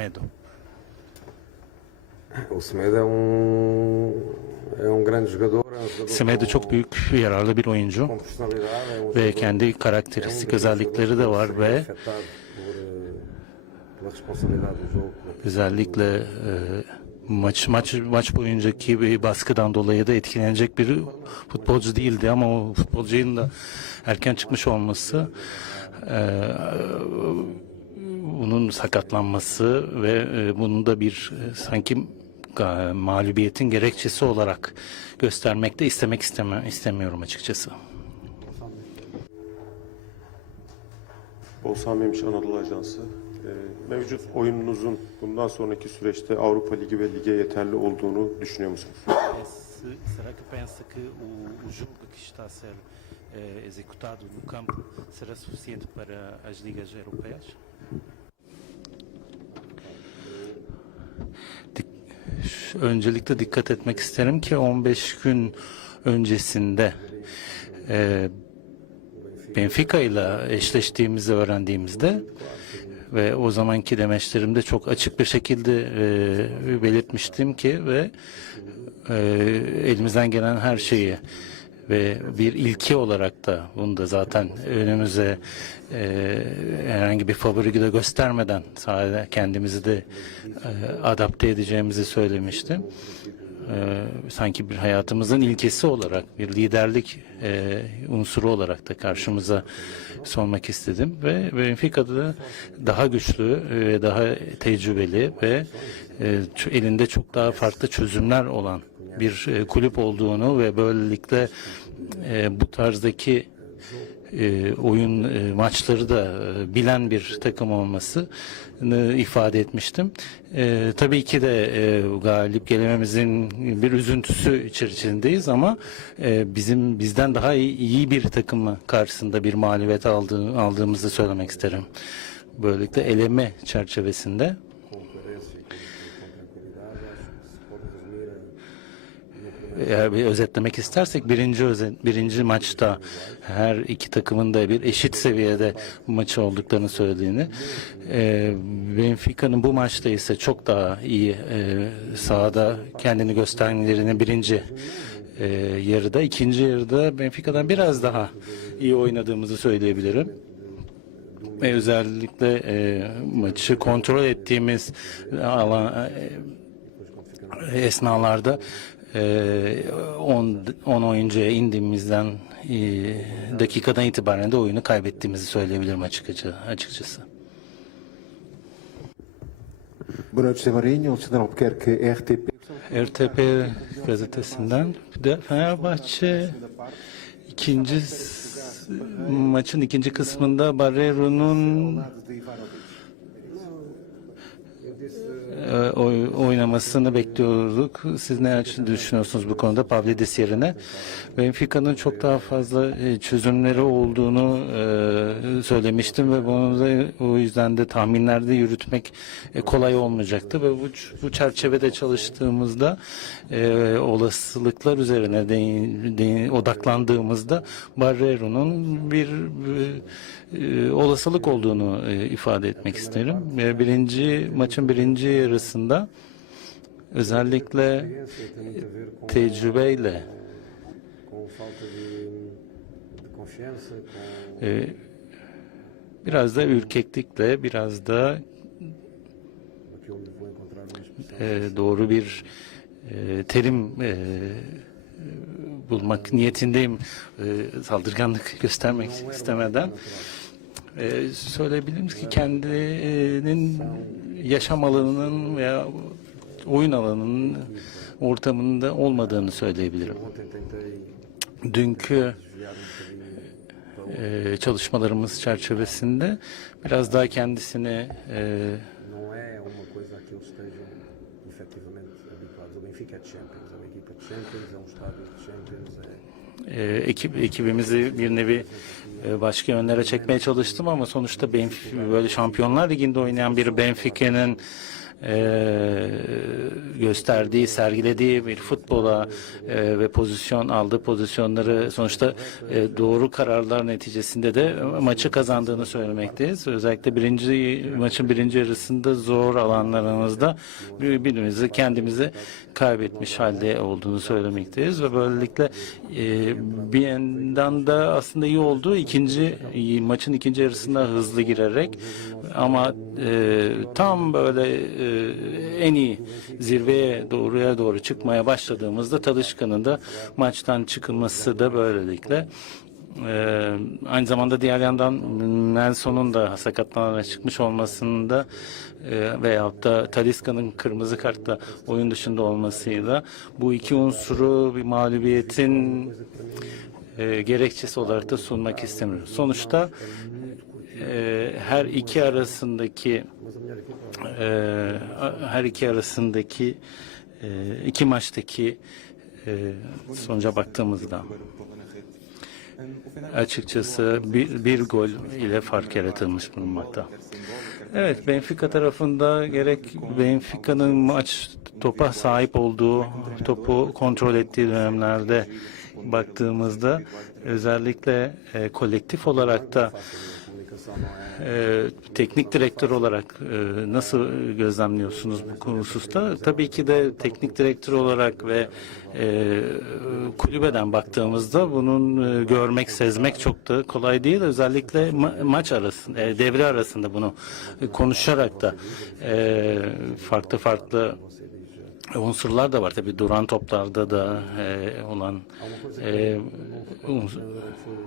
Semedo. O Semedo é um, é um grande jogador. Um Semedo çok büyük, yararlı bir oyuncu um ve kendi um karakteristik özellikleri de var ve eh, özellikle e, maç maç maç boyuncaki bir baskıdan dolayı da etkilenecek bir futbolcu değildi ama o futbolcunun da erken çıkmış olması e, bunun sakatlanması ve e, bunun da bir e, sanki ga- mağlubiyetin gerekçesi olarak göstermekte istemek isteme, istemiyorum açıkçası. Oğuzhan Memiş Anadolu Ajansı. Ee, Mevcut oyununuzun bundan sonraki süreçte Avrupa Ligi ve lige yeterli olduğunu düşünüyor musunuz? será que pensa que o, o jogo que está a ser eh, executado no campo será suficiente para as ligas europeias? Öncelikle dikkat etmek isterim ki 15 gün öncesinde e, Benfica ile eşleştiğimizi öğrendiğimizde ve o zamanki demeçlerimde çok açık bir şekilde e, belirtmiştim ki ve e, elimizden gelen her şeyi ve bir ilki olarak da bunu da zaten önümüze e, herhangi bir favori de göstermeden sadece kendimizi de e, adapte edeceğimizi söylemiştim. E, sanki bir hayatımızın ilkesi olarak bir liderlik e, unsuru olarak da karşımıza sonmak istedim ve Benfica'da da daha güçlü ve daha tecrübeli ve e, elinde çok daha farklı çözümler olan bir e, kulüp olduğunu ve böylelikle e, bu tarzdaki e, oyun maçları da bilen bir takım olmasını ifade etmiştim. Tabii ki de galip gelememizin bir üzüntüsü içerisindeyiz ama bizim bizden daha iyi, bir takımı karşısında bir mağlubiyet aldığı, aldığımızı söylemek isterim. Böylelikle eleme çerçevesinde eğer bir özetlemek istersek birinci özet, birinci maçta her iki takımın da bir eşit seviyede maçı olduklarını söylediğini e, Benfica'nın bu maçta ise çok daha iyi e, sahada kendini göstermelerini birinci e, yarıda ikinci yarıda Benfica'dan biraz daha iyi oynadığımızı söyleyebilirim. Ve özellikle e, maçı kontrol ettiğimiz alan, e, esnalarda 10 10 oyuncuya indiğimizden e, dakikadan itibaren de oyunu kaybettiğimizi söyleyebilirim açıkçası. açıkçası. José Marinho. Alexandre Albuquerque, RTP. RTP gazetesinden bir de Fenerbahçe ikinci maçın ikinci kısmında Barrero'nun oy- oynamasını bekliyorduk. Siz ne düşünüyorsunuz bu konuda Pavlidis yerine? Benfica'nın çok daha fazla e, çözümleri olduğunu e, söylemiştim ve bunu da o yüzden de tahminlerde yürütmek e, kolay olmayacaktı ve bu, bu çerçevede çalıştığımızda e, olasılıklar üzerine değin- değin- odaklandığımızda Barrero'nun bir e, olasılık olduğunu e, ifade etmek isterim. E, birinci maçın birinci yarısında özellikle tecrübeyle biraz da ürkeklikle biraz da doğru bir terim e, bulmak niyetindeyim e, saldırganlık göstermek istemeden e, söyleyebilir miyiz ki kendinin yaşam alanının veya oyun alanının ortamında olmadığını söyleyebilirim. Dünkü e, çalışmalarımız çerçevesinde biraz daha kendisini e, habituados. Benfica Champions, é equipa de Champions, é um estádio de Champions, é, e, ekip ekibimizi bir nevi başka yönlere çekmeye çalıştım ama sonuçta Benfica böyle Şampiyonlar Ligi'nde oynayan bir Benfica'nın e, gösterdiği, sergilediği bir futbola e, ve pozisyon aldığı pozisyonları sonuçta e, doğru kararlar neticesinde de maçı kazandığını söylemekteyiz. Özellikle birinci maçın birinci yarısında zor alanlarımızda bir- birbirimizi kendimizi kaybetmiş halde olduğunu söylemekteyiz ve böylelikle e, bir yandan da aslında iyi oldu. İkinci maçın ikinci yarısında hızlı girerek ama e, tam böyle e, en iyi zirveye doğruya doğru çıkmaya başladığımızda Talişka'nın da maçtan çıkılması da böylelikle ee, aynı zamanda diğer yandan Nelson'un da sakatlanarak çıkmış olmasında e, veyahut da Taliska'nın kırmızı kartla oyun dışında olmasıyla bu iki unsuru bir mağlubiyetin e, gerekçesi olarak da sunmak istemiyoruz. Sonuçta e, her iki arasındaki e, her iki arasındaki e, iki maçtaki e, sonuca baktığımızda açıkçası bir, bir gol ile fark yaratılmış bulunmakta. Evet, Benfica tarafında gerek Benfica'nın maç topa sahip olduğu, topu kontrol ettiği dönemlerde baktığımızda özellikle e, kolektif olarak da e, teknik direktör olarak e, nasıl gözlemliyorsunuz bu hususta? Tabii ki de teknik direktör olarak ve e, kulübeden baktığımızda bunun e, görmek, sezmek çok da kolay değil. Özellikle ma- maç arasında, e, devre arasında bunu konuşarak da e, farklı farklı unsurlar da var tabii duran toplarda da e, olan e,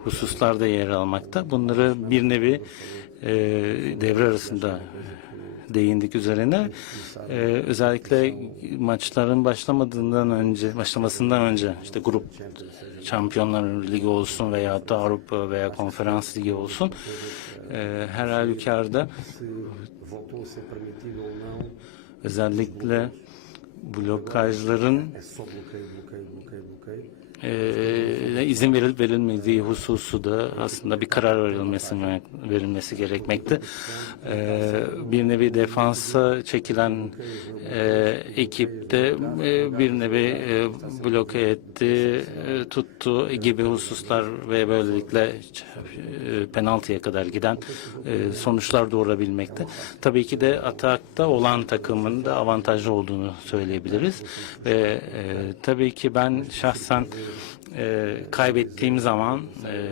hususlar da yer almakta. Bunları bir nevi e, devre arasında değindik üzerine. E, özellikle maçların başlamadığından önce, başlamasından önce işte grup Şampiyonlar Ligi olsun veya da Avrupa veya Konferans Ligi olsun e, her halükarda özellikle blokajların e, izin verilip verilmediği hususu da aslında bir karar verilmesi verilmesi gerekmekte. E, bir nevi defansa çekilen e, ekipte e, bir nevi e, bloke etti, e, tuttu gibi hususlar ve böylelikle e, penaltıya kadar giden e, sonuçlar doğurabilmekte. Tabii ki de atakta olan takımın da avantajlı olduğunu söyleyebiliriz ve e, tabii ki ben şahsen e, kaybettiğim zaman e,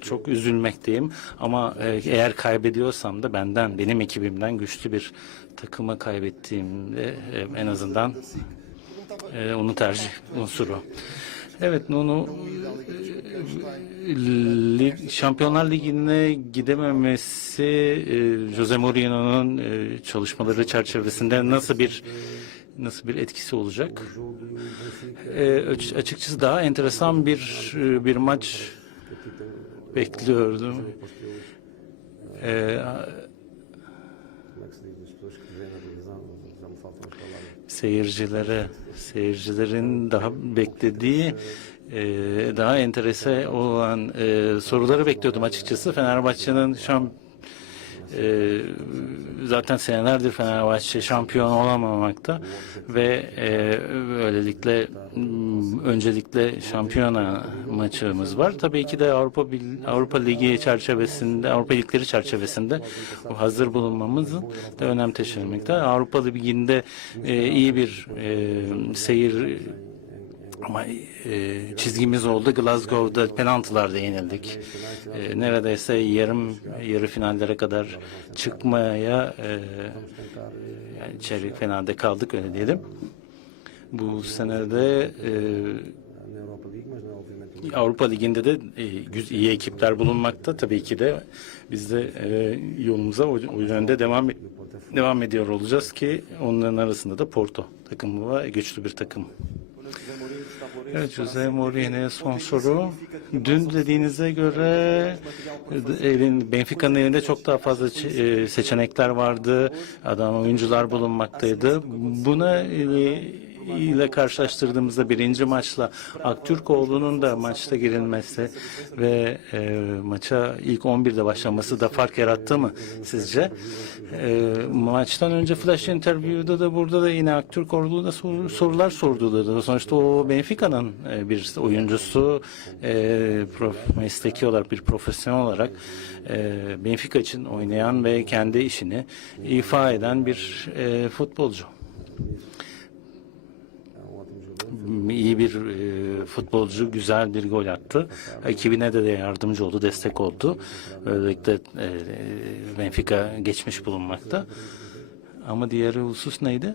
çok üzülmekteyim ama e, eğer kaybediyorsam da benden benim ekibimden güçlü bir takıma kaybettiğimde e, en azından e, onu tercih unsuru. Evet Nuno e, lig, Şampiyonlar Ligi'ne gidememesi e, Jose Mourinho'nun e, çalışmaları çerçevesinde nasıl bir nasıl bir etkisi olacak? E, aç- açıkçası daha enteresan bir e, bir maç bekliyordum. E, palavras. seyircilere, seyircilerin daha beklediği e, daha enterese olan e, soruları bekliyordum açıkçası. Fenerbahçe'nin şam e, zaten senelerdir Fenerbahçe şampiyon olamamakta ve e, böylelikle m, öncelikle şampiyona maçımız var. Tabii ki de Avrupa Avrupa Ligi çerçevesinde, Avrupa Ligleri çerçevesinde hazır bulunmamızın da önem taşımmakta. Avrupa Ligi'nde e, iyi bir e, seyir ama e, çizgimiz oldu. Glasgow'da penaltılarda yenildik. E, neredeyse yarım yarı finallere kadar çıkmaya e, yani çeyrek finalde kaldık öyle diyelim. Bu senede e, Avrupa Ligi'nde de e, iyi ekipler bulunmakta. Tabii ki de biz de e, yolumuza o, o yönde devam devam ediyor olacağız ki onların arasında da Porto takımı var. Güçlü bir takım. Evet Jose Mourinho'ya son soru. Dün dediğinize göre e, elin Benfica'nın elinde çok daha fazla e, seçenekler vardı. Adam oyuncular bulunmaktaydı. Buna e, ile karşılaştırdığımızda birinci maçla Aktürkoğlu'nun da maçta girilmesi ve e, maça ilk 11'de başlaması da fark yarattı mı sizce? E, maçtan önce flash interview'da da burada da yine Aktürkoğlu da sor- sorular sordu da sonuçta o Benfica'nın e, bir oyuncusu e, prof, mesleki olarak bir profesyonel olarak e, Benfica için oynayan ve kendi işini ifa eden bir e, futbolcu. É um ótimo jogador. İyi bir e, futbolcu, güzel bir gol attı. Ekibine de, de yardımcı oldu, destek oldu. Böylelikle e, Benfica geçmiş bulunmakta. Ama diğer husus neydi?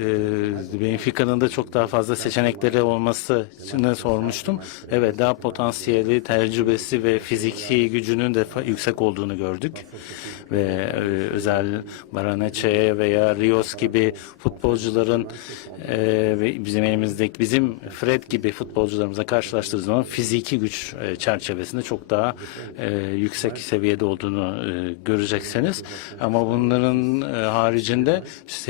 E, Benfica'nın da çok daha fazla seçenekleri olması için sormuştum. Evet daha potansiyeli, tecrübesi ve fiziki gücünün de yüksek olduğunu gördük. Ve e, özel Baranece veya Rios gibi futbolcuların e, ve bizim elimizdeki bizim Fred gibi futbolcularımıza karşılaştığımız zaman fiziki güç e, çerçevesinde çok daha e, yüksek seviyede olduğunu e, göreceksiniz. Ama bunların e, haricinde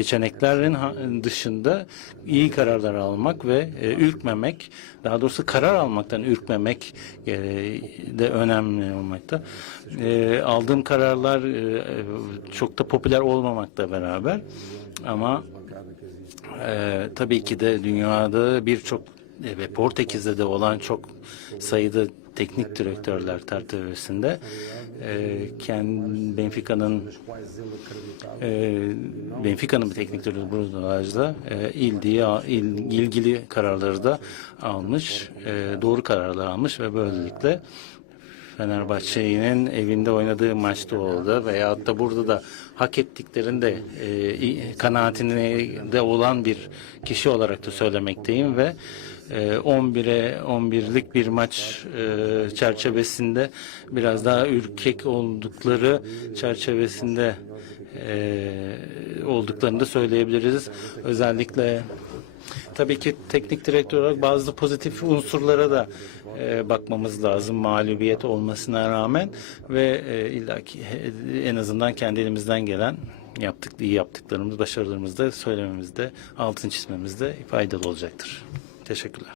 seçeneklerin dışında iyi kararlar almak ve e, ürkmemek, daha doğrusu karar almaktan ürkmemek e, de önemli olmakta. E, aldığım kararlar e, e, çok da popüler olmamakla beraber ama ee, tabii ki de dünyada birçok e, ve Portekiz'de de olan çok sayıda teknik direktörler tertibesinde e, kendi Benfica'nın e, Benfica'nın bir teknik direktörü burada e, ildiği, il, ilgili kararları da almış, e, doğru kararlar almış ve böylelikle Fenerbahçe'nin evinde oynadığı maçta oldu veyahut da burada da hak ettiklerinde e, kanaatinde olan bir kişi olarak da söylemekteyim ve 11'e 11'lik bir maç e, çerçevesinde biraz daha ürkek oldukları çerçevesinde e, olduklarını da söyleyebiliriz. Özellikle tabii ki teknik direktör olarak bazı pozitif unsurlara da e, bakmamız lazım mağlubiyet olmasına rağmen ve e, illaki en azından kendi elimizden gelen yaptık iyi yaptıklarımız, başarılarımızı da söylememizde, altın çizmemizde faydalı olacaktır. Teşekkürler.